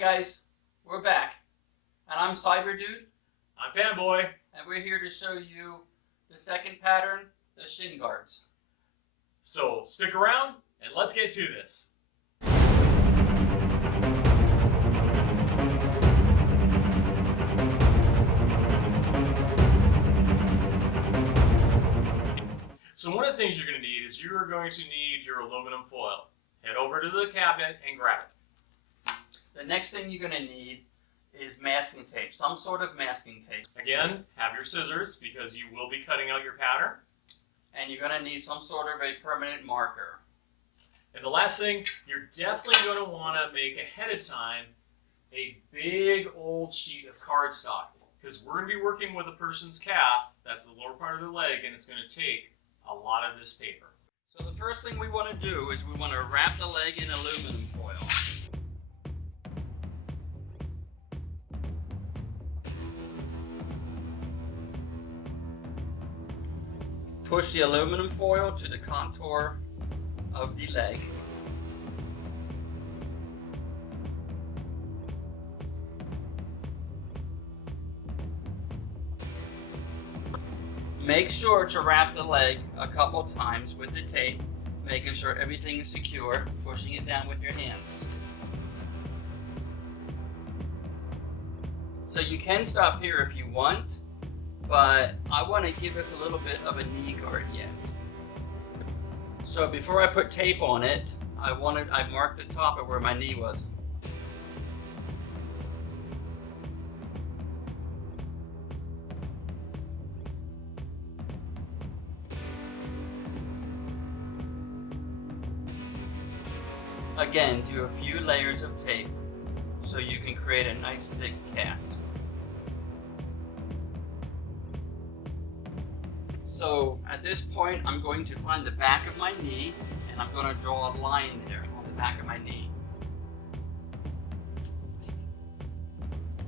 Hi guys, we're back, and I'm Cyber Dude, I'm Fanboy. and we're here to show you the second pattern, the shin guards. So stick around and let's get to this. So one of the things you're going to need is you're going to need your aluminum foil. Head over to the cabinet and grab it. The next thing you're going to need is masking tape, some sort of masking tape. Again, have your scissors because you will be cutting out your pattern. And you're going to need some sort of a permanent marker. And the last thing, you're definitely going to want to make ahead of time a big old sheet of cardstock because we're going to be working with a person's calf, that's the lower part of their leg, and it's going to take a lot of this paper. So the first thing we want to do is we want to wrap the leg in aluminum foil. Push the aluminum foil to the contour of the leg. Make sure to wrap the leg a couple times with the tape, making sure everything is secure, pushing it down with your hands. So you can stop here if you want, but I want to give us a little bit of a knee guard yet. So before I put tape on it, I marked the top of where my knee was. Again, do a few layers of tape so you can create a nice thick cast. So at this point, I'm going to find the back of my knee and I'm going to draw a line there on the back of my knee.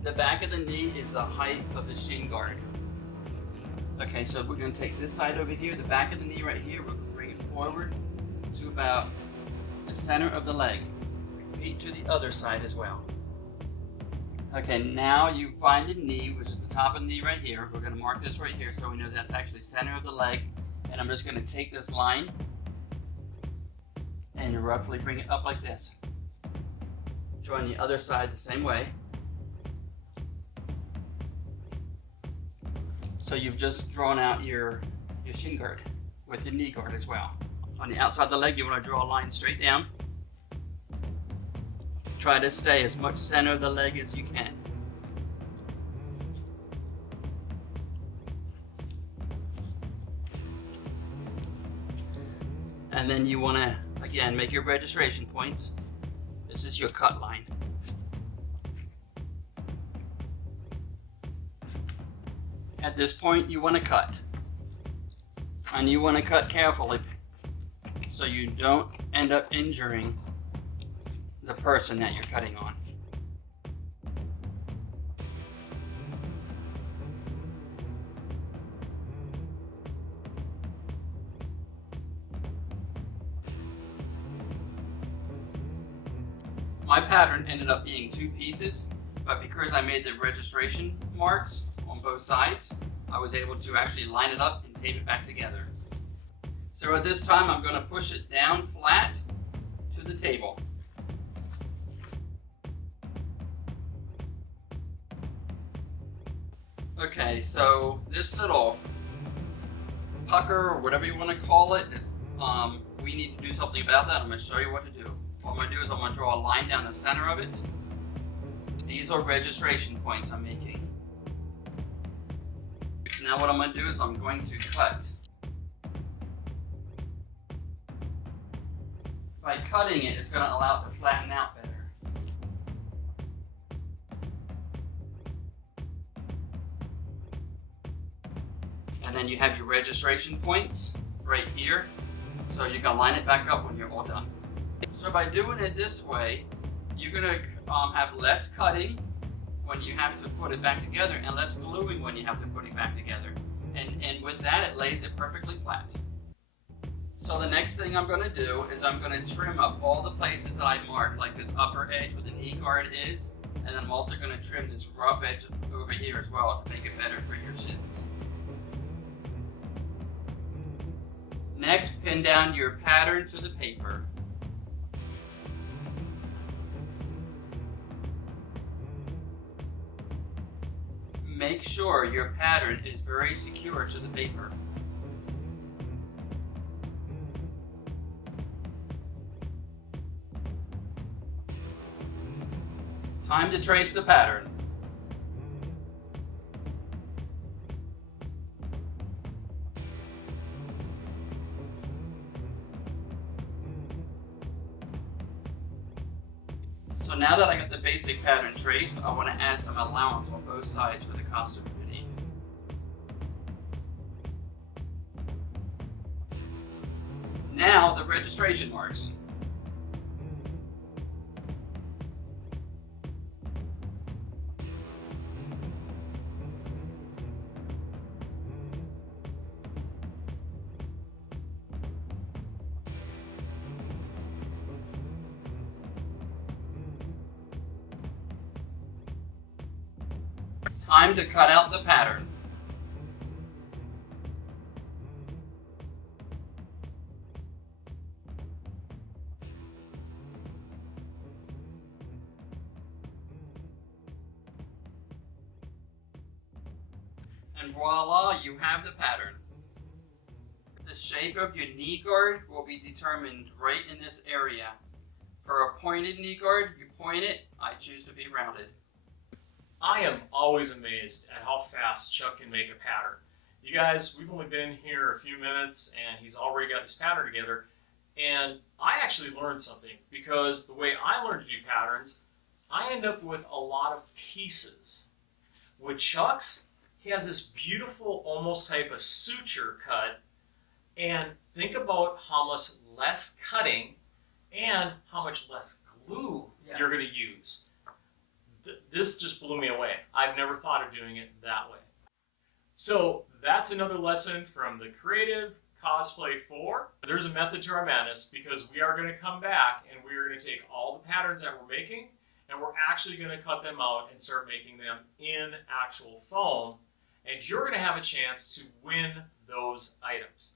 The back of the knee is the height of the shin guard. Okay, so we're going to take this side over here, the back of the knee right here, we're going to bring it forward to about the center of the leg. Repeat to the other side as well. Okay, now you find the knee, which is the top of the knee right here. We're going to mark this right here so we know that's actually center of the leg. And I'm just going to take this line and roughly bring it up like this. Join the other side the same way. So you've just drawn out your shin guard with your knee guard as well. On the outside of the leg, you want to draw a line straight down. Try to stay as much center of the leg as you can. And then you want to, again, make your registration points. This is your cut line. At this point, you want to cut. And you want to cut carefully so you don't end up injuring the person that you're cutting on. My pattern ended up being 2 pieces, but because I made the registration marks on both sides, I was able to actually line it up and tape it back together. So at this time, I'm going to push it down flat to the table. Okay, so this little pucker, or whatever you want to call it, is, we need to do something about that. I'm going to show you what to do. What I'm going to do is I'm going to draw a line down the center of it. These are registration points I'm making. Now what I'm going to do is I'm going to cut. By cutting it, it's going to allow it to flatten out better. And then you have your registration points right here, so you can line it back up when you're all done. So by doing it this way, you're going to have less cutting when you have to put it back together and less gluing when you have to put it back together. And with that, it lays it perfectly flat. So the next thing I'm going to do is I'm going to trim up all the places that I marked, like this upper edge where the knee guard is, And I'm also going to trim this rough edge over here as well to make it better for your shins. Next, pin down your pattern to the paper. Make sure your pattern is very secure to the paper. Time to trace the pattern. So now that I got the basic pattern traced, I want to add some allowance on both sides for the costume beneath. Now the registration marks. Time to cut out the pattern. And voila, you have the pattern. The shape of your knee guard will be determined right in this area. For a pointed knee guard, you point it, I choose to be rounded. I am always amazed at how fast Chuck can make a pattern. You guys, we've only been here a few minutes and he's already got this pattern together. And I actually learned something because the way I learned to do patterns, I end up with a lot of pieces. With Chuck's, he has this beautiful, almost type of suture cut. And think about how much less cutting and how much less glue you're going to use. This just blew me away. I've never thought of doing it that way. So that's another lesson from the Creative Cosplay 4. There's a method to our madness because we are going to come back and we are going to take all the patterns that we're making and we're actually going to cut them out and start making them in actual foam. And you're going to have a chance to win those items.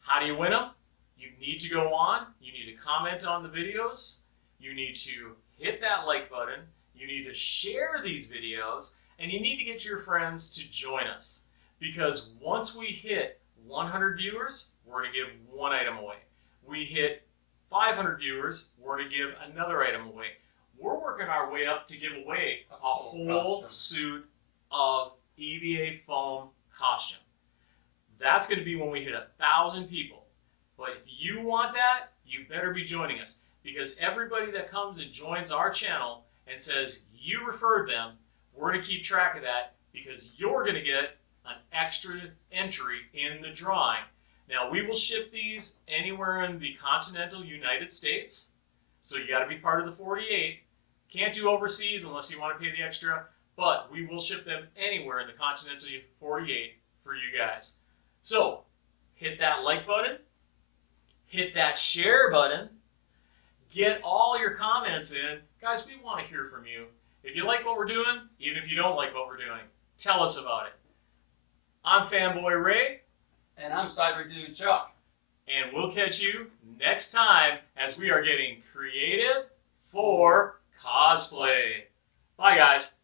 How do you win them? You need to go on. You need to comment on the videos. You need to hit that like button. You need to share these videos, and you need to get your friends to join us. Because once we hit 100 viewers, we're going to give one item away. We hit 500 viewers, we're going to give another item away. We're working our way up to give away a whole suit of EVA foam costume. That's going to be when we hit 1,000 people. But if you want that, you better be joining us. Because everybody that comes and joins our channel and says you referred them, we're going to keep track of that because you're going to get an extra entry in the drawing. Now, we will ship these anywhere in the continental United States, so you got to be part of the 48. Can't do overseas unless you want to pay the extra, but we will ship them anywhere in the continental 48 for you guys. So, hit that like button, hit that share button, get all your comments in. Guys, we want to hear from you. If you like what we're doing, even if you don't like what we're doing, tell us about it. I'm Fanboy Ray. And I'm Cyber Dude Chuck. And we'll catch you next time as we are getting creative for cosplay. Bye, guys.